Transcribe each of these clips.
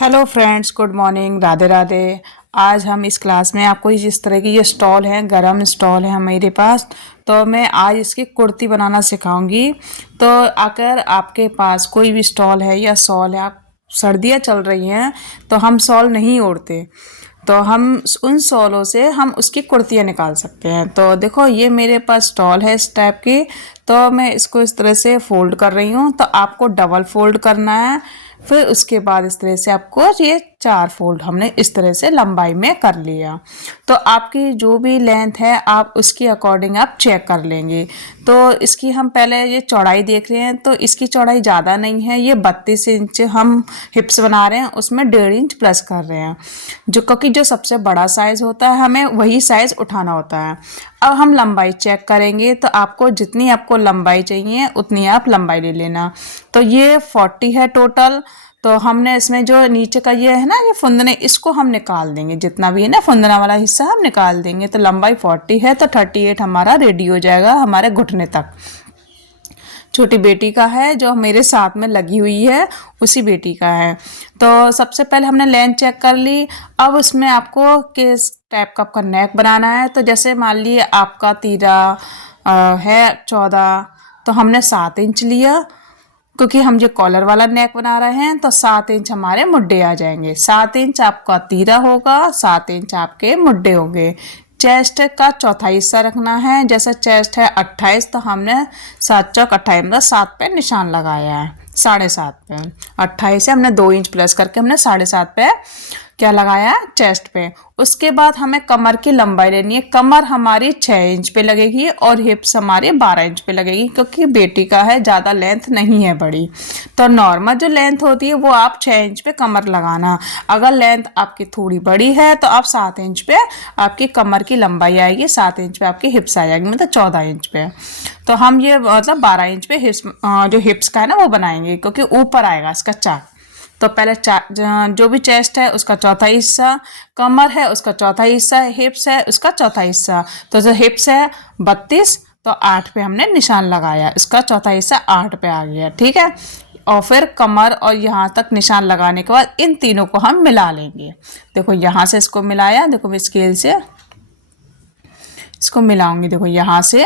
Hello friends, good morning, Radhe Radhe. आज हम इस क्लास में आपको इस तरह की ये स्टॉल है, गरम स्टॉल है मेरे पास। तो मैं आज इसकी कुर्ती बनाना सिखाऊंगी। तो अगर आपके पास कोई भी स्टॉल है या शॉल है, आप सर्दियाँ चल रही हैं तो हम शॉल नहीं ओढ़ते, तो हम उन शॉलों से हम उसकी कुर्तियाँ निकाल सकते हैं। तो देखो, ये मेरे पास स्टॉल है इस टाइप की। तो मैं इसको इस तरह से फोल्ड कर रही हूँ। तो आपको डबल फोल्ड करना है, फिर उसके बाद इस तरह से आपको ये 4 फोल्ड हमने इस तरह से लंबाई में कर लिया। तो आपकी जो भी लेंथ है आप उसके अकॉर्डिंग आप चेक कर लेंगे। तो इसकी हम पहले ये चौड़ाई देख रहे हैं, तो इसकी चौड़ाई ज़्यादा नहीं है, ये 32 इंच हम हिप्स बना रहे हैं, उसमें 1.5 इंच प्लस कर रहे हैं। जो क्योंकि जो सबसे बड़ा साइज़ होता है हमें वही साइज़ उठाना होता है। अब हम लंबाई चेक करेंगे, तो आपको जितनी आपको लंबाई चाहिए उतनी आप लंबाई ले लेना। तो ये 40 है टोटल। तो हमने इसमें जो नीचे का ये है ना, ये फुंदने, इसको हम निकाल देंगे, जितना भी है ना फुंदना वाला हिस्सा हम निकाल देंगे। तो लंबाई 40 है, तो 38 हमारा रेडी हो जाएगा हमारे घुटने तक। छोटी बेटी का है जो मेरे साथ में लगी हुई है, उसी बेटी का है। तो सबसे पहले हमने लेंथ चेक कर ली। अब उसमें आपको किस टाइप का आपका नेक बनाना है। तो जैसे मान लीजिए आपका तीरा है 14, तो हमने 7 इंच लिया, क्योंकि हम जो कॉलर वाला नेक बना रहे हैं। तो 7 इंच हमारे मुड्डे आ जाएंगे। 7 इंच आपका तीरा होगा, 7 इंच आपके मुड्डे होंगे। चेस्ट का चौथा हिस्सा रखना है। जैसे चेस्ट है 28, तो हमने 7 चौक 28 मतलब 7 पे निशान लगाया है, 7.5 पे। 28 से हमने 2 इंच प्लस करके हमने 7.5 पे क्या लगाया, चेस्ट पे। उसके बाद हमें कमर की लंबाई लेनी है। कमर हमारी 6 इंच पे लगेगी और हिप्स हमारी 12 इंच पे लगेगी, क्योंकि बेटी का है, ज़्यादा लेंथ नहीं है बड़ी। तो नॉर्मल जो लेंथ होती है वो आप 6 इंच पे कमर लगाना। अगर लेंथ आपकी थोड़ी बड़ी है तो आप 7 इंच पे आपकी कमर की लंबाई आएगी, 7 इंच पे आपकी हिप्स आ जाएगी, मतलब 14 इंच पे। तो हम ये मतलब 12 इंच पे हिप्स, जो हिप्स का है ना वो बनाएंगे, क्योंकि ऊपर आएगा इसका चाक। तो पहले जो भी चेस्ट है उसका चौथा हिस्सा, कमर है उसका चौथा हिस्सा, हिप्स है उसका चौथा हिस्सा। तो जो हिप्स है 32, तो 8 पे हमने निशान लगाया, इसका चौथा हिस्सा 8 पे आ गया, ठीक है। और फिर कमर और यहाँ तक निशान लगाने के बाद इन तीनों को हम मिला लेंगे। देखो यहाँ से इसको मिलाया, देखो मैं स्केल से इसको मिलाऊंगी। देखो यहाँ से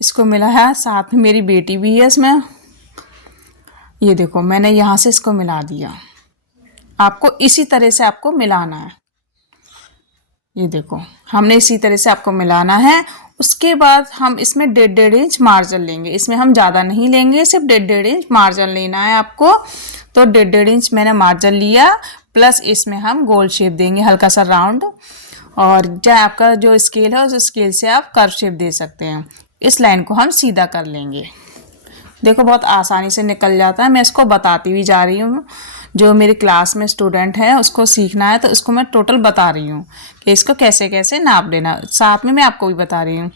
इसको मिलाया, साथ में मेरी बेटी भी है इसमें। ये देखो मैंने यहाँ से इसको मिला दिया। आपको इसी तरह से आपको मिलाना है। ये देखो हमने इसी तरह से आपको मिलाना है। उसके बाद हम इसमें 1.5 इंच मार्जिन लेंगे। इसमें हम ज़्यादा नहीं लेंगे, सिर्फ 1.5 इंच मार्जिन लेना है आपको। तो 1.5 इंच मैंने मार्जिन लिया, प्लस इसमें हम गोल शेप देंगे, हल्का सा राउंड। और चाहे आपका जो स्केल है उस स्केल से आप कर्व शेप दे सकते हैं। इस लाइन को हम सीधा कर लेंगे। देखो बहुत आसानी से निकल जाता है, मैं इसको बताती हुई जा रही हूँ। जो मेरी क्लास में स्टूडेंट है उसको सीखना है, तो उसको मैं टोटल बता रही हूँ कि इसको कैसे कैसे नाप लेना, साथ में मैं आपको भी बता रही हूँ।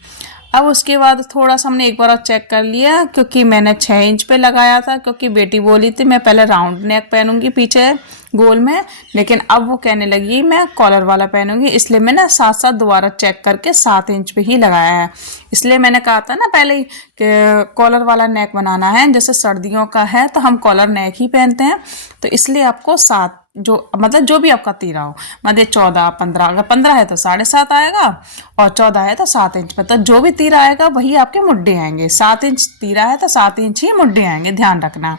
अब उसके बाद थोड़ा सा हमने एक बार और चेक कर लिया, क्योंकि मैंने 6 इंच पे लगाया था, क्योंकि बेटी बोली थी मैं पहले राउंड नेक पहनूंगी पीछे गोल में, लेकिन अब वो कहने लगी मैं कॉलर वाला पहनूंगी, इसलिए मैंने साथ साथ दोबारा चेक करके 7 इंच पे ही लगाया है। इसलिए मैंने कहा था ना पहले ही कि कॉलर वाला नेक बनाना है। जैसे सर्दियों का है तो हम कॉलर नेक ही पहनते हैं, तो इसलिए आपको 7, जो मतलब जो भी आपका तीरा हो, मतलब 14, 15, अगर 15 है तो 7.5 आएगा, और 14 है तो 7 इंच पे। तो जो भी तीरा आएगा वही आपके मुड्डे आएंगे। 7 इंच तीरा है तो 7 इंच ही मुड्डे आएंगे, ध्यान रखना।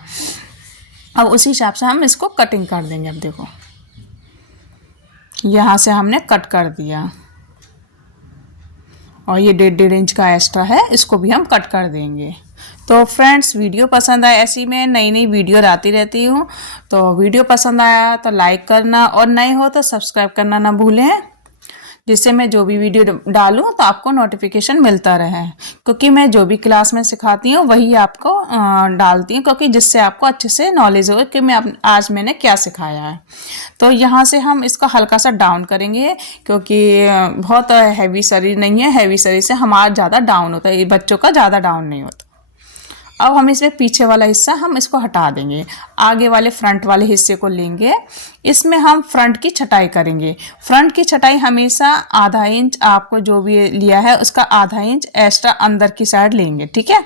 अब उसी हिसाब से हम इसको कटिंग कर देंगे। अब देखो यहाँ से हमने कट कर दिया, और ये 1.5 इंच का एक्स्ट्रा है, इसको भी हम कट कर देंगे। तो फ्रेंड्स, वीडियो पसंद आए, ऐसी मैं नई नई वीडियो लाती रहती हूँ। तो वीडियो पसंद आया तो लाइक करना, और नए हो तो सब्सक्राइब करना ना भूलें, जिससे मैं जो भी वीडियो डालूँ तो आपको नोटिफिकेशन मिलता रहे। क्योंकि मैं जो भी क्लास में सिखाती हूँ वही आपको डालती हूँ, क्योंकि जिससे आपको अच्छे से नॉलेज हो कि आज मैंने क्या सिखाया है। तो यहाँ से हम इसको हल्का सा डाउन करेंगे, क्योंकि बहुत हैवी शरीर नहीं है। हैवी शरीर से हमारा ज़्यादा डाउन होता है, बच्चों का ज़्यादा डाउन नहीं होता। अब हम इसमें पीछे वाला हिस्सा हम इसको हटा देंगे, आगे वाले फ्रंट वाले हिस्से को लेंगे। इसमें हम फ्रंट की छटाई करेंगे। फ्रंट की छटाई हमेशा आधा इंच, आपको जो भी लिया है उसका आधा इंच एक्स्ट्रा अंदर की साइड लेंगे, ठीक है।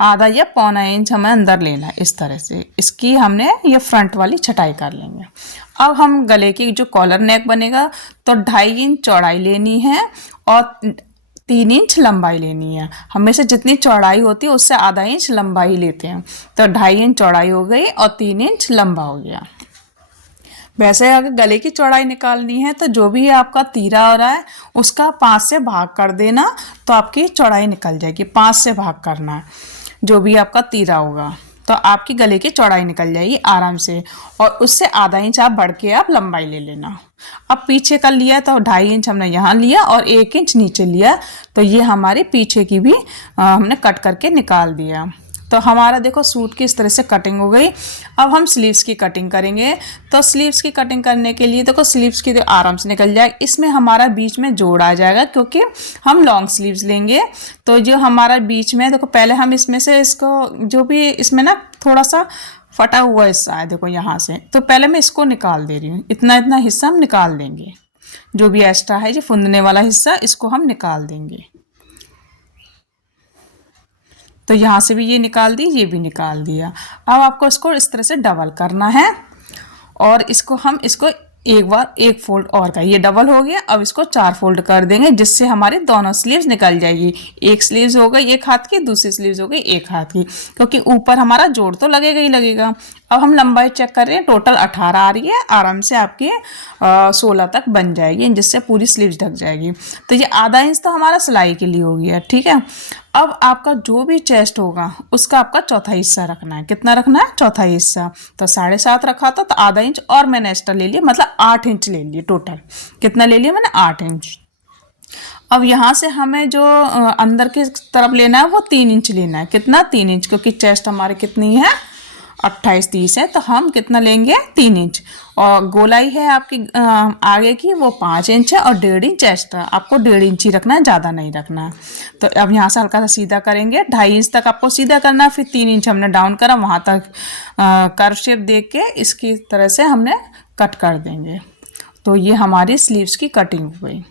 आधा या पौना इंच हमें अंदर लेना है, इस तरह से इसकी हमने ये फ्रंट वाली छटाई कर लेंगे। अब हम गले की जो कॉलर नेक बनेगा तो 2.5 इंच चौड़ाई लेनी है और 3 इंच लंबाई लेनी है। हमेशा जितनी चौड़ाई होती है उससे आधा इंच लंबाई लेते हैं। तो 2.5 इंच चौड़ाई हो गई और 3 इंच लंबा हो गया। वैसे अगर गले की चौड़ाई निकालनी है तो जो भी आपका तीरा हो रहा है उसका 5 से भाग कर देना, तो आपकी चौड़ाई निकल जाएगी। 5 से भाग करना है जो भी आपका तीरा होगा, तो आपकी गले की चौड़ाई निकल जाएगी आराम से। और उससे आधा इंच आप बढ़ के आप लंबाई ले लेना। अब पीछे का लिया तो 2.5 इंच हमने यहाँ लिया और 1 इंच नीचे लिया, तो ये हमारे पीछे की भी हमने कट करके निकाल दिया। तो हमारा देखो सूट की इस तरह से कटिंग हो गई। अब हम स्लीव्स की कटिंग करेंगे। तो स्लीव्स की कटिंग करने के लिए देखो स्लीव्स की तो आराम से निकल जाएगा। इसमें हमारा बीच में जोड़ आ जाएगा क्योंकि हम लॉन्ग स्लीव्स लेंगे। तो जो हमारा बीच में देखो पहले हम इसमें से इसको जो भी इसमें ना थोड़ा सा फटा हुआ हिस्सा है देखो यहाँ से, तो पहले मैं इसको निकाल दे रही हूँ। इतना इतना हिस्सा हम निकाल देंगे, जो भी एक्स्ट्रा है जो फुंदने वाला हिस्सा इसको हम निकाल देंगे। तो यहाँ से भी ये निकाल दी, ये भी निकाल दिया। अब आपको इसको इस तरह से डबल करना है और इसको हम इसको एक बार एक फोल्ड और का, ये डबल हो गया। अब इसको 4 फोल्ड कर देंगे जिससे हमारी दोनों स्लीव्स निकल जाएगी। एक स्लीव्स हो गई एक हाथ की, दूसरी स्लीव्स हो गई एक हाथ की, क्योंकि ऊपर हमारा जोड़ तो लगेगा ही लगेगा। अब हम लंबाई चेक कर रहे हैं, टोटल 18 आ रही है। आराम से आपकी 16 तक बन जाएगी जिससे पूरी स्लीव्स ढक जाएगी। तो ये आधा इंच तो हमारा सिलाई के लिए हो गया, ठीक है। अब आपका जो भी चेस्ट होगा उसका आपका चौथा हिस्सा रखना है। कितना रखना है? चौथा हिस्सा। तो 7.5 रखा था तो आधा इंच और मैंने एक्स्ट्रा ले लिया, मतलब 8 इंच ले लिए टोटल। कितना ले लिया मैंने? 8 इंच। अब यहाँ से हमें जो अंदर की तरफ लेना है वो 3 इंच लेना है। कितना? 3 इंच, क्योंकि चेस्ट हमारी कितनी है? 28-30 है, तो हम कितना लेंगे? 3 इंच। और गोलाई है आपकी आगे की वो 5 इंच है और 1.5 इंच एक्स्ट्रा। आपको 1.5 इंच ही रखना है, ज़्यादा नहीं रखना है। तो अब यहाँ से हल्का सा सीधा करेंगे, 2.5 इंच तक आपको सीधा करना है। फिर 3 इंच हमने डाउन करा, वहाँ तक कर्व शेप दे के इसकी तरह से हमने कट कर देंगे। तो ये हमारी स्लीव्स की कटिंग हो गई।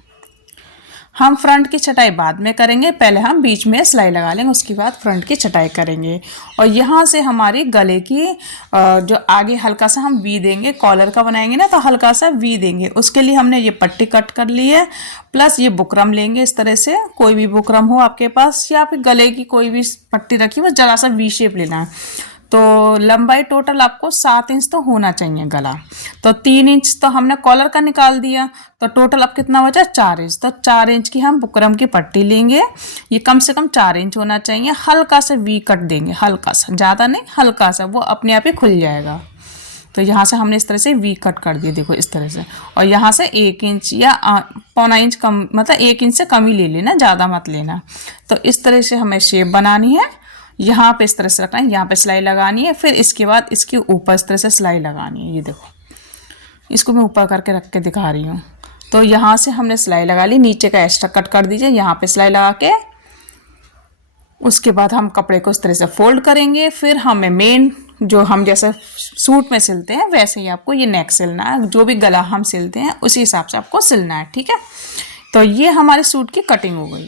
हम फ्रंट की छटाई बाद में करेंगे, पहले हम बीच में सिलाई लगा लेंगे, उसके बाद फ्रंट की छटाई करेंगे। और यहाँ से हमारी गले की जो आगे हल्का सा हम वी देंगे, कॉलर का बनाएंगे ना तो हल्का सा वी देंगे। उसके लिए हमने ये पट्टी कट कर ली है, प्लस ये बुकरम लेंगे इस तरह से, कोई भी बुकरम हो आपके पास या फिर गले की कोई भी पट्टी रखी हो, जरा सा वी शेप लेना है। तो लंबाई टोटल आपको 7 इंच तो होना चाहिए गला। तो 3 इंच तो हमने कॉलर का निकाल दिया, तो टोटल अब कितना बचा? 4 इंच। तो 4 इंच की हम बुकरम की पट्टी लेंगे। ये कम से कम 4 इंच होना चाहिए। हल्का सा वी कट देंगे, हल्का सा, ज़्यादा नहीं, हल्का सा, वो अपने आप ही खुल जाएगा। तो यहाँ से हमने इस तरह से वी कट कर दिया, देखो इस तरह से। और यहाँ से 1 इंच या 1.25 इंच कम, मतलब 1 इंच से कम ही ले लेना, ज़्यादा मत लेना। तो इस तरह से हमें शेप बनानी है। यहाँ पे इस तरह से रखना है, यहाँ पे सिलाई लगानी है, फिर इसके बाद इसके ऊपर इस तरह से सिलाई लगानी है। ये देखो, इसको मैं ऊपर करके रख के दिखा रही हूँ। तो यहाँ से हमने सिलाई लगा ली, नीचे का एक्स्ट्रा कट कर दीजिए, यहाँ पे सिलाई लगा के उसके बाद हम कपड़े को इस तरह से फोल्ड करेंगे। फिर हमें मेन जो हम जैसे सूट में सिलते हैं वैसे ही आपको ये नेक सिलना है, जो भी गला हम सिलते हैं उसी हिसाब से आपको सिलना है, ठीक है। तो ये हमारे सूट की कटिंग हो गई।